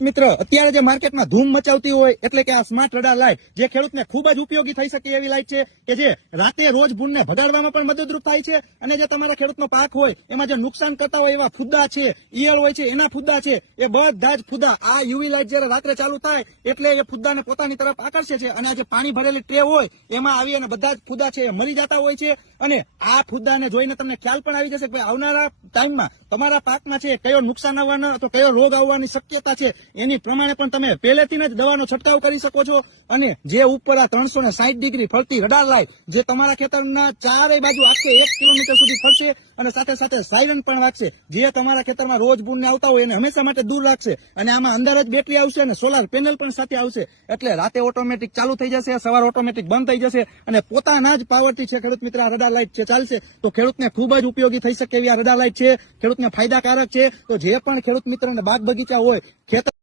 મિત્ર અત્યારે જે માર્કેટમાં ધૂમ મચાવતી હોય એટલે કે આ સ્માર્ટ રડાર લાઇટ જે ખેડૂતને ખૂબ જ ઉપયોગી થઈ શકે એવી લાઇટ છે કે જે રાતે રોજ ભૂંડને ભગાડવામાં પણ મદદરૂપ થાય છે અને જે તમારા ખેડૂતનો પાક હોય એમાં જે નુકસાન કરતા હોય એવા ફુદ્દા છે, ઈયળ હોય છે, એના ફુદ્દા છે, એ બધા જ ફુદ્દા આ યુવી લાઇટ જયારે રાત્રે ચાલુ થાય એટલે એ ફુદ્દાને પોતાની તરફ આકર્ષે છે અને આ જે પાણી ભરેલી ટ્રે હોય એમાં આવી અને બધા જ ફુદ્દા છે એ મરી જતા હોય છે અને આ ફુદ્દાને જોઈને તમને ખ્યાલ પણ આવી જશે કે આવનારા ટાઈમમાં તમારા પાકમાં છે કયો નુકસાન આવવાનો અથવા કયો રોગ આવવાની શક્યતા છે એની પ્રમાણે પણ તમે પહેલેથી જ દવાનો છંટકાવ કરી શકો છો અને જે ઉપર આ 360 ડિગ્રી ફરતી રડાર લાઇટ જે તમારા ખેતરના ચારેય બાજુ આખે 1 કિલોમીટર સુધી ફરશે અને સાથે સાથે સાયરન પણ વાગશે જે તમારા ખેતરમાં રોજ બૂનને આવતા હોય એને હંમેશા માટે દૂર રાખશે અને આમાં અંદર જ બેટરી આવશે અને સોલાર પેનલ પણ સાથે આવશે એટલે રાતે ઓટોમેટિક ચાલુ થઈ જશે, સવારે ઓટોમેટિક બંધ થઈ જશે અને પોતાના જ પાવરથી છે ખેડૂત મિત્ર આ રડાર લાઇટ છે ચાલશે તો ખેડૂતને ખૂબ જ ઉપયોગી થઈ શકે એવી આ રડાર લાઇટ છે, ખેડૂતને ફાયદાકારક છે. તો જે પણ ખેડૂત મિત્રને બાગ બગીચા હોય ખેતર